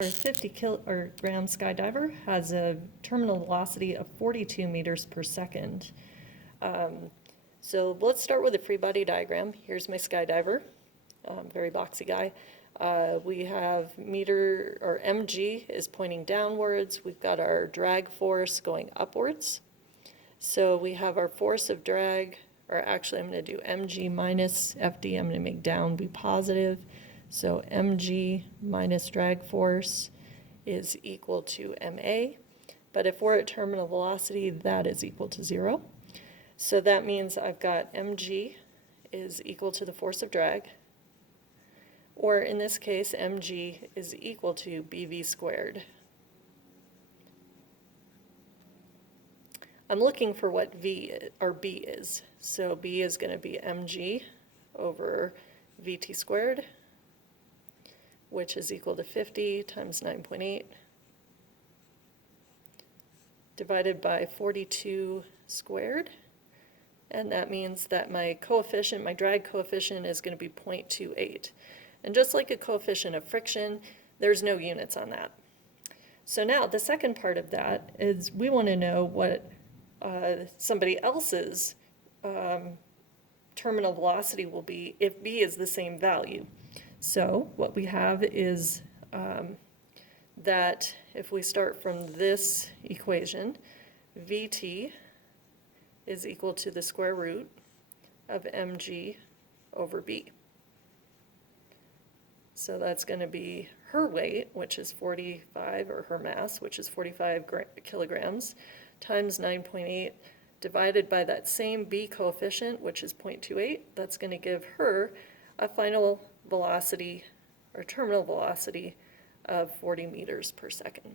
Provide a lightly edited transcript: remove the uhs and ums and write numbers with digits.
Our 50 kilogram skydiver has a terminal velocity of 42 meters per second. So let's start with a free body diagram. Here's my skydiver, very boxy guy. We have meter, or mg is pointing downwards. We've got our drag force going upwards. So we have our force of drag, or actually I'm going to do mg minus fd. I'm going to make down be positive. So mg minus drag force is equal to ma. But if we're at terminal velocity, that is equal to 0. So that means I've got mg is equal to the force of drag, or in this case, mg is equal to bv squared. I'm looking for what v or b is. So b is going to be mg over vt squared, which is equal to 50 times 9.8 divided by 42 squared. And that means that my coefficient, my drag coefficient, is going to be 0.28. And just like a coefficient of friction, there's no units on that. So now the second part of that is we want to know what somebody else's terminal velocity will be if b is the same value. So what we have is that if we start from this equation, Vt is equal to the square root of mg over b. So that's going to be her weight, which is 45, or her mass, which is 45 kilograms, times 9.8 divided by that same b coefficient, which is 0.28. That's going to give her a final velocity, or terminal velocity, of 40 meters per second.